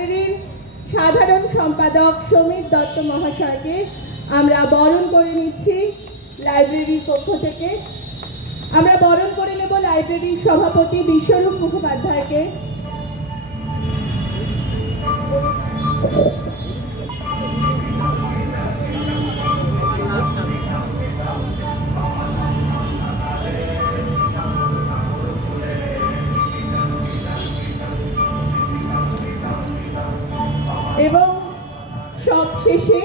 লাইব্রেরির সাধারণ সম্পাদক সমীর দত্ত মহাশয়কে আমরা বরণ করে নিচ্ছি লাইব্রেরির পক্ষ থেকে। আমরা বরণ করে নেব লাইব্রেরির সভাপতি বিশ্বরূপ মুখোপাধ্যায়কে। এবং সবশেষে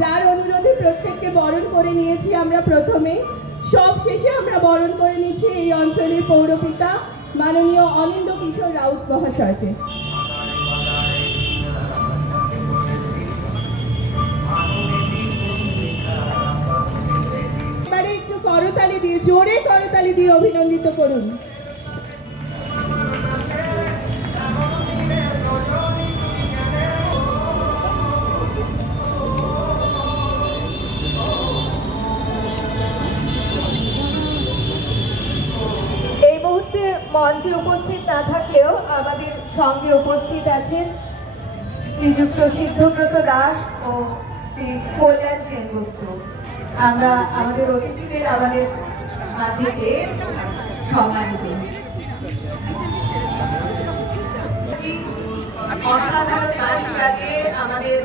যার অনুরোধে প্রত্যেককে বরণ করে নিয়েছি আমরা প্রথমে, সবশেষে আমরা বরণ করে নিচ্ছি এই অঞ্চলের পৌরপিতা মাননীয় অনিন্দ কিশোর রাউত মহাশয়কে। এবারে একটু করতালি দিয়ে, জোরে করতালি দিয়ে অভিনন্দিত করুন। মঞ্চে উপস্থিত না থাকলেও আমাদের সঙ্গে উপস্থিত আছেন শ্রীযুক্ত সিদ্ধব্রত দাস ও শ্রী কল্যাণ সেনগুপ্ত। আমরা আমাদের অতিথিদের আমাদের মাঝে পেয়ে সম্মানিত। অসাধারণ মানসিক আমাদের